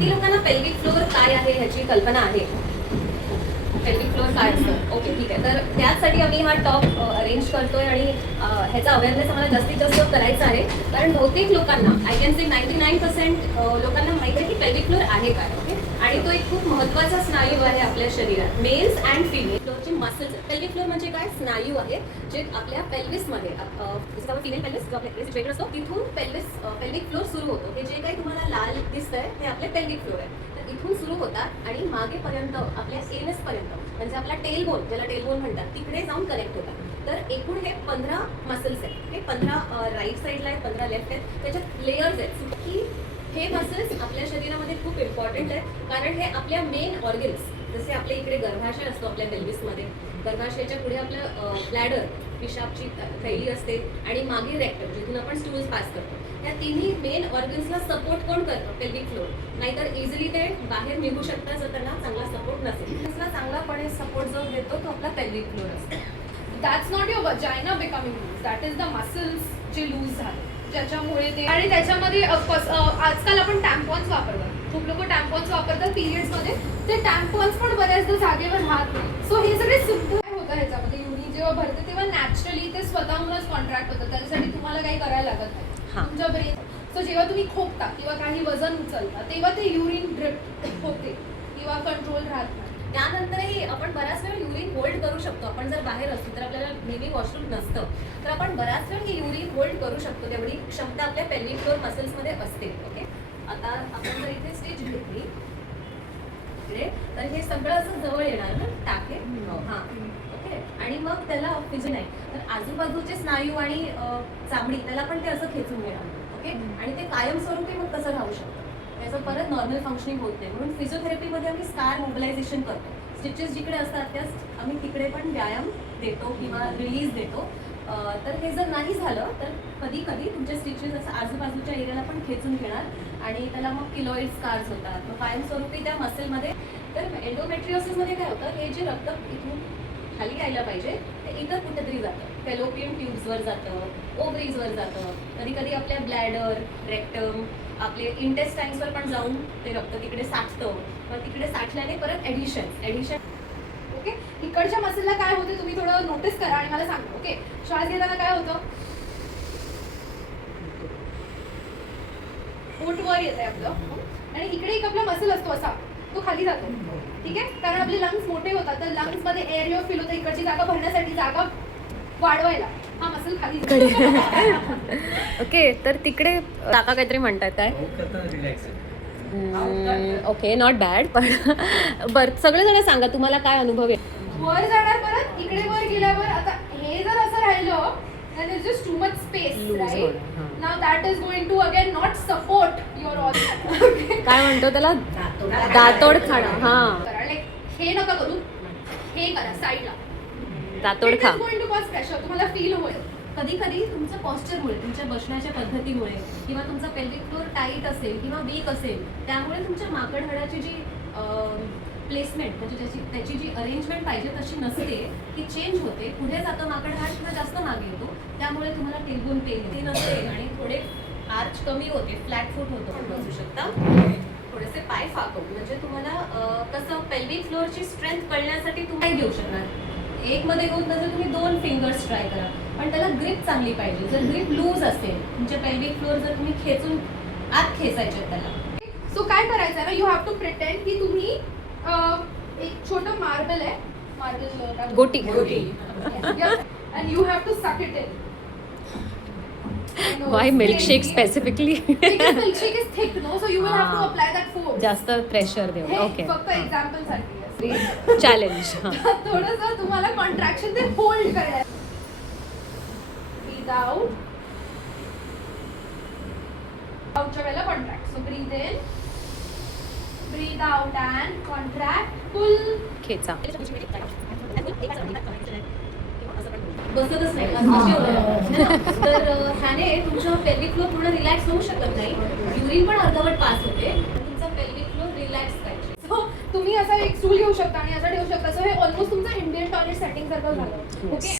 किती लोकांना pelvic floor काय आहे ह्याची कल्पना आहे? पेल्विक फ्लोअर काय असतं? ओके, ठीक आहे. तर त्याचसाठी आम्ही हा टॉप अरेंज करतोय आणि ह्याचा अवेअरनेस आम्हाला जास्तीत जास्त करायचा आहे. कारण बहुतेक लोकांना, आय कॅन से 99% लोकांना माहिती आहे की पेल्विक फ्लोअर आहे काय. ओके, आणि तो एक खूप महत्त्वाचा स्नायू आहे आपल्या शरीरात. मेल्स अँड फिमेल फ्लोअरचे मसल्स. पेल्विक फ्लोअर म्हणजे काय? स्नायू आहे जे आपल्या पेल्विसमध्ये, जसं आपण फिमेल पेल्विस जो आपल्या सिच्युएटेड असतो तिथून पेल्विक फ्लोअर सुरू होतो. हे जे काही तुम्हाला लाल दिसतंय हे आपले पेल्विक फ्लोअर आहे. तर इथून सुरू होतात आणि मागेपर्यंत आपल्या एनएस पर्यंत, म्हणजे आपला टेलबोन, ज्याला टेलबोन म्हणतात, तिकडे जाऊन कनेक्ट होतात. तर एकूण हे 15 मसल्स आहेत. हे 15 राईट साईडला आहेत, 15 लेफ्ट आहेत. त्याच्यात लेयर्स आहेत की हे मसल्स आपल्या शरीरामध्ये खूप इम्पॉर्टंट आहेत. कारण हे आपल्या मेन ऑर्गन्स, जसे आपल्या इकडे गर्भाशय असतो आपल्या पेल्विसमध्ये, गर्भाशयाच्या पुढे आपलं ब्लॅडर, पिशाबची थैली असते, आणि मागे रेक्टम, जिथून आपण स्टूल्स पास करतो. या तिन्ही मेन ऑर्गन्सला सपोर्ट कोण करतं? Pelvic floor. नाहीतर इझिली ते बाहेर निघू शकतात जर त्यांना चांगला सपोर्ट नसेल. त्याला चांगलापणे सपोर्ट जो देतो तो आपला पेल्विक फ्लोर असतो. That's not your vagina becoming loose, that is the muscles जे लूज झाले, ज्याच्यामुळे ते. आणि त्याच्यामध्ये आजकाल आपण टॅम्पॉन्स वापरतो. खूप लोक टॅम्पॉन्स वापरतात पिरियड्समध्ये. ते टॅम्पॉन्स पण बऱ्याचदा जागेवर राहत नाही. सो हे सगळे सिम्पल होतं ह्याच्यामध्ये. युरिन जेव्हा भरते तेव्हा नॅचरली ते स्वतःहूनच कॉन्ट्रॅक्ट होतं. त्याच्यासाठी तुम्हाला काही करायला लागत नाही. तुमच्या ब्रेन. सो जेव्हा तुम्ही खोकता किंवा काही वजन उचलता तेव्हा ते युरिन ड्रिप होते किंवा कंट्रोल राहत नाही. त्यानंतरही आपण बऱ्याच वेळ युरिन होल्ड करू शकतो. आपण जर बाहेर असतो तर आपल्याला नेहमी वॉशरूम नसतं, तर आपण बऱ्याच वेळ ही युरिन होल्ड करू शकतो. तेवढी क्षमता आपल्या पेल्विक फ्लोर मसल्समध्ये असते. ओके, आता आपण जर इथे स्टिच घेतली इकडे, तर हे सगळं असं जवळ येणार ना, टाके. हां, ओके. आणि मग त्याला फिजिन आहे तर आजूबाजूचे स्नायू आणि चामडी, त्याला पण ते असं खेचून घेणार. ओके, आणि ते कायमस्वरूपी मग कसं राहू शकतं, त्याचं परत नॉर्मल फंक्शनिंग होत नाही. म्हणून फिजिओथेरपीमध्ये आम्ही स्कार मोबिलायझेशन करतो. स्टिचेस जिकडे असतात त्या आम्ही तिकडे पण व्यायाम देतो किंवा रिलीज देतो. तर हे जर नाही झालं तर कधी कधी तुमचे स्टिचेस असं आजूबाजूच्या एरियाला पण खेचून घेणार आणि त्याला मग किलॉइड स्कार्स होतात. मग कायमस्वरूपी त्या मसलमध्ये. तर एंडोमेट्रियोसिसमध्ये काय होतं, हे जे रक्त इथून खाली यायला पाहिजे ते इतर कुठेतरी जातं. फॅलोपियन ट्यूब्सवर जातं, ओव्हरीजवर जातं, कधी कधी आपल्या ब्लॅडर, रेक्टम, आपले इंटेस्टाईन्सवर पण जाऊन ते रक्त तिकडे साठतं. मग तिकडे साठल्याने परत ॲडिशन. ओके, इकडच्या मसलला काय होते तुम्ही थोडं नोटीस करा आणि मला सांगा. ओके, श्वास घेताना काय होतं? पोट वर येत आहे आपलं, आणि इकडे एक आपला मसल असतो असा, तो खाली जातो. ठीक आहे, कारण आपले लंग्स मोठे होतात, तर लंग्स मध्ये एअर फिल होतं. इकडची जागा भरण्यासाठी, जागा वाढवायला हा मसल खाली जातो. ओके, तर तिकडे काका काहीतरी म्हणतात काय? Okay, not bad. पण बरं, सगळेजण सांगा तुम्हाला काय अनुभव आहे. वर जाणार, परत इकडे वर गेल्यावर आता हे जर असं राहिलं then it's just too much space, right? Now that is going to again not support your organ. काय म्हणतो त्याला? दातोड खाणं. हां, हे नका करू, हे करा साईडला. दातोड खा. going to cause pressure, तुम्हाला फील होईल. कधी कधी तुमच्या पॉस्चरमुळे, तुमच्या बसण्याच्या पद्धतीमुळे, किंवा तुमचा पेल्विक फ्लोर टाईट असेल किंवा वीक असेल, त्यामुळे तुमच्या माकड हाडाची जी प्लेसमेंट, म्हणजे त्याची जी अरेंजमेंट पाहिजे तशी नसते, ती चेंज होते. पुढे जातं माकड हाड किंवा जास्त मागे येतो, त्यामुळे तुम्हाला टेलबोन पेन येते नसते आणि थोडे आर्च कमी होते, फ्लॅट फूट होतो. बसू शकता, थोडेसे पाय फाकवून, म्हणजे तुम्हाला कसं पेल्विक फ्लोअरची स्ट्रेंथ कळण्यासाठी तुम्ही काय घेऊ शकणार. एक मध्ये घेऊन तसं तुम्ही 2 फिंगर्स ट्राय करा, पण त्याला ग्रिप चांगली पाहिजे. जर ग्रिप लूज असेल, तुमचे पेल्विक फ्लोअर जर तुम्ही खेचून आत खेचायचे त्याला. सो काय करायचं ना, यू हॅव टू प्रिटेंड की तुम्ही एक छोटं मार्बल आहे, मार्बल गोटी. and you have to suck it in. Why milkshake specifically? Because milkshake is thick, no, so you will have to apply that force. जास्त प्रेशर देऊ. ओके, फक्त example साठी आहे. चॅलेंज. थोडंसं तुम्हाला कॉन्ट्रॅक्शन ते होल्ड करायचं. ब्रीथ आउट, आउटच्या वेळेला contract. So breathe in, breathe out and contract. Full खेचा. बसतच नाही तर ह्याने तुमचं पेल्विक फ्लोर पूर्ण रिलॅक्स होऊ शकत नाही. युरिन पण अर्धवट पास होते. तुमचा पेल्विक फ्लोर रिलॅक्स पाहिजे. सो तुम्ही असा एक स्टूल घेऊ शकता आणि असं ठेवू शकता. सो हे ऑलमोस्ट तुमचं इंडियन टॉयलेट सेटिंग सारखं झालं. ओके,